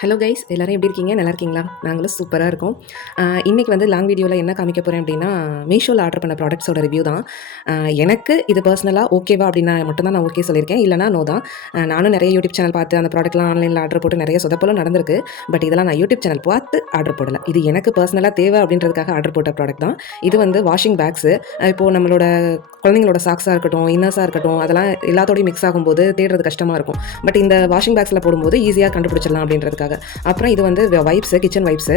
Hello guys, எல்லோரும் எப்படி இருக்கீங்க? நல்லா இருக்கீங்களா? நாங்களும் சூப்பராக இருக்கோம். இன்றைக்கி வந்து லாங் வீடியோவில் என்ன காமிக்க போகிறேன் அப்படின்னா, மீஷோவில் ஆர்டர் பண்ண ப்ராடக்ட்ஸோட ரிவ்யூ தான். எனக்கு இது பர்சனலாக ஓகேவா அப்படின்னா மட்டும்தான் நான் ஓகே சொல்லியிருக்கேன், இல்லைனா நோ தான். நானும் நிறைய யூடியூப் சேனல் பார்த்து அந்த ப்ராடக்ட்லாம் ஆன்லைனில் ஆர்டர் போட்டு நிறைய சொதப்பலும் நடந்திருக்கு. பட் இதெல்லாம் நான் யூடியூப் சேனல் பார்த்து ஆர்டர் போடலை. இது எனக்கு பர்சனலாக தேவை அப்படின்றதுக்காக ஆர்டர் போட்ட ப்ராடக்ட் தான். இது வந்து வாஷிங் பேக்ஸு. இப்போது நம்மளோட குழந்தைங்களோட சாக்ஸாக இருக்கட்டும், இன்னர்ஸாக இருக்கட்டும், அதெல்லாம் எல்லாத்தோடையும் மிக்ஸ் ஆகும்போது தேடுறது கஷ்டமாக இருக்கும். பட் இந்த வாஷிங் பேக்ஸில் போடும்போது ஈஸியாக கண்டுபிடிச்சிடலாம் அப்படின்றதுக்காக. அப்புறம் இது வந்து வைப்ஸு, கிச்சன் வைப்ஸு.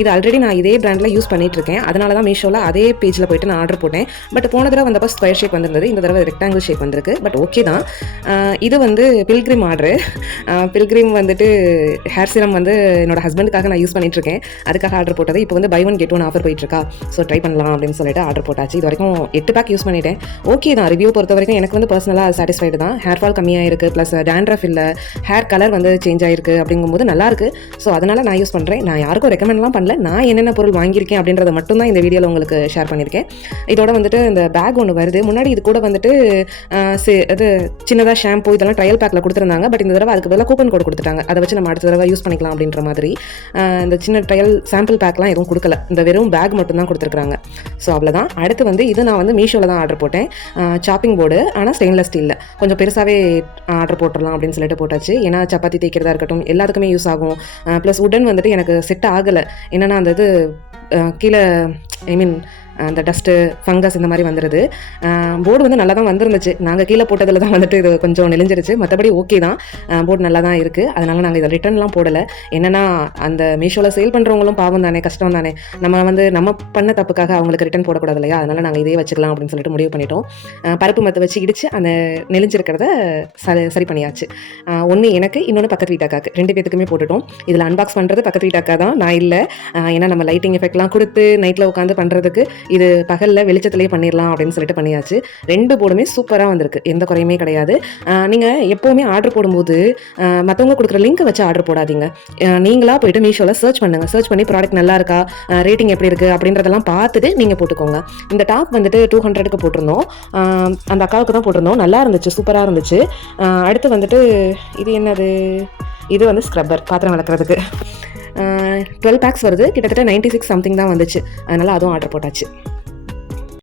இது ஆல்ரெடி நான் இதே பிராண்டில் யூஸ் பண்ணிகிட்ருக்கேன். அதனால தான் மீஷோவில் அதே பேஜில் போய்ட்டு நான் ஆர்டர் போட்டேன். பட் போன தடவை வந்தப்போ ஸ்கொயர் ஷேப் வந்திருந்தது, இந்த தடவை ரெக்டாங்கிள் ஷேப் வந்திருக்கு. பட் ஓகே தான். இது வந்து பில்கிரிம் ஆர்டரு. பில்கிரிம் வந்துட்டு ஹேர் சீரம் வந்து என்னோட ஹஸ்பண்டுக்காக நான் யூஸ் பண்ணிகிட்ருக்கேன். அதுக்காக ஆர்டர் போட்டது. இப்போ வந்து buy one get one offer போயிட்டுருக்கா. ஸோ ட்ரை பண்ணலாம் அப்படின்னு சொல்லிட்டு ஆர்டர் போட்டாச்சு. இது வரைக்கும் 8 பேக் யூஸ் பண்ணிட்டேன். ஓகே தான். ரிவ்யூ பொறுத்த வரைக்கும் எனக்கு வந்து பர்சனலாக சாட்டிஸ்ஃபைடு தான். ஹேர் ஃபால் கம்மியாக இருக்குது, ப்ளஸ் டேண்ட்ரஃப் இல்லை, ஹேர் கலர் வந்து சேஞ்ச் ஆகிருக்கு அப்படிங்கும்போது நல்லாயிருக்கு. ஸோ அதனால் நான் யூஸ் பண்ணுறேன். நான் யாருக்கும் ரெக்கமெண்ட்லாம் பண்ணல. நான் என்னென்ன பொருள் வாங்கியிருக்கேன் அப்படின்றத மட்டும் தான் இந்த வீடியோவில் உங்களுக்கு ஷேர் பண்ணியிருக்கேன். இதோட வந்துட்டு இந்த பேக் ஒன்று வருது. முன்னாடி இது கூட வந்துட்டு இது சின்னதாக ஷாம்பு இதெல்லாம் ட்ரையல் பேக்கில் கொடுத்துருந்தாங்க. பட் இந்த தடவை அதுக்கு பதிலாக கூப்பன் கோட் கொடுத்துட்டாங்க. அதை வச்சு நம்ம அடுத்த தடவை யூஸ் பண்ணிக்கலாம் அப்படின்ற மாதிரி. இந்த சின்ன ட்ரையல் சாம்பிள் பேக்லாம் எதுவும் கொடுக்கல. இந்த வெறும் பேக் மட்டும் தான் கொடுத்துருக்காங்க. ஸோ அவ்வளோதான். அடுத்து வந்து இது நான் வந்து மீஷோவில் தான் ஆர்டர் போட்டேன். சாப்பிங் போர்டு, ஆனால் ஸ்டெயின்லெஸ் ஸ்டீலில் கொஞ்சம் பெருசாகவே ஆர்டர் போட்டுடலாம் அப்படின்னு சொல்லிட்டு போட்டாச்சு. ஏன்னா சப்பாத்தி தேய்க்கிறதா இருக்கட்டும் எல்லாத்துக்குமே யூஸ் ஆகும். ப்ளஸ் உடன் வந்துட்டு எனக்கு செட் ஆகலை. என்னென்னா அந்த இது கீழே அந்த டஸ்ட்டு, ஃபங்கஸ் இந்த மாதிரி வந்துடுது. போர்டு வந்து நல்லா தான் வந்துருந்துச்சு. நாங்கள் கீழே போட்டதில் தான் வந்துட்டு இது கொஞ்சம் நெளிஞ்சிருச்சு. மற்றபடி ஓகே தான். போர்டு நல்லா தான் இருக்குது. அதனால் நாங்கள் இதை ரிட்டர்ன்லாம் போடலை. என்னென்னா அந்த மீஷோவில் சேல் பண்ணுறவங்களும் பாவம் தானே, கஷ்டம் தானே. நம்ம பண்ண தப்புக்காக அவங்களுக்கு ரிட்டன் போடக்கூடாது இல்லையா? அதனால் நாங்கள் இதே வச்சுக்கலாம் அப்படின்னு சொல்லிட்டு முடிவு பண்ணிட்டோம். பருப்பு மற்ற வச்சு இடித்து அந்த நெளிஞ்சிருக்கிறத சரி பண்ணியாச்சு. ஒன்று எனக்கு, இன்னொன்று பக்கத்து வீட்டாக்காக்கு. 2 பேத்துக்குமே போட்டுட்டோம். இதில் அன்பாக்ஸ் பண்ணுறது பக்கத்து வீட்டாக்கா தான், நான் இல்லை. ஏன்னா நம்ம லைட்டிங் எஃபெக்ட்லாம் கொடுத்து நைட்டில் உட்காந்து பண்ணுறதுக்கு இது பகலில் வெளிச்சத்துலேயே பண்ணிடலாம் அப்படின்னு சொல்லிட்டு பண்ணியாச்சு. 2 போர்டுமே சூப்பராக வந்திருக்கு. எந்த குறையுமே கிடையாது. நீங்கள் எப்போவுமே ஆர்டர் போடும்போது மற்றவங்க கொடுக்குற லிங்க்கை வச்சு ஆர்டர் போடாதீங்க. நீங்களாக போய்ட்டு மீஷோவில் சர்ச் பண்ணுங்கள். சர்ச் பண்ணி ப்ராடக்ட் நல்லா இருக்கா, ரேட்டிங் எப்படி இருக்குது அப்படின்றதெல்லாம் பார்த்துட்டு நீங்கள் போட்டுக்கோங்க. இந்த டாப் வந்துட்டு 200க்கு போட்டிருந்தோம். அந்த அக்காவுக்கு தான் போட்டிருந்தோம். நல்லா இருந்துச்சு, சூப்பராக இருந்துச்சு. அடுத்து வந்துட்டு இது என்னது, இது வந்து ஸ்க்ரப்பர், பாத்திரம் விளக்குறதுக்கு. 12 பேக்ஸ் வருது. கிட்டத்தட்ட 96 சம்திங் தான் வந்துச்சு. அதனால் அதுவும் ஆர்டர் போட்டாச்சு.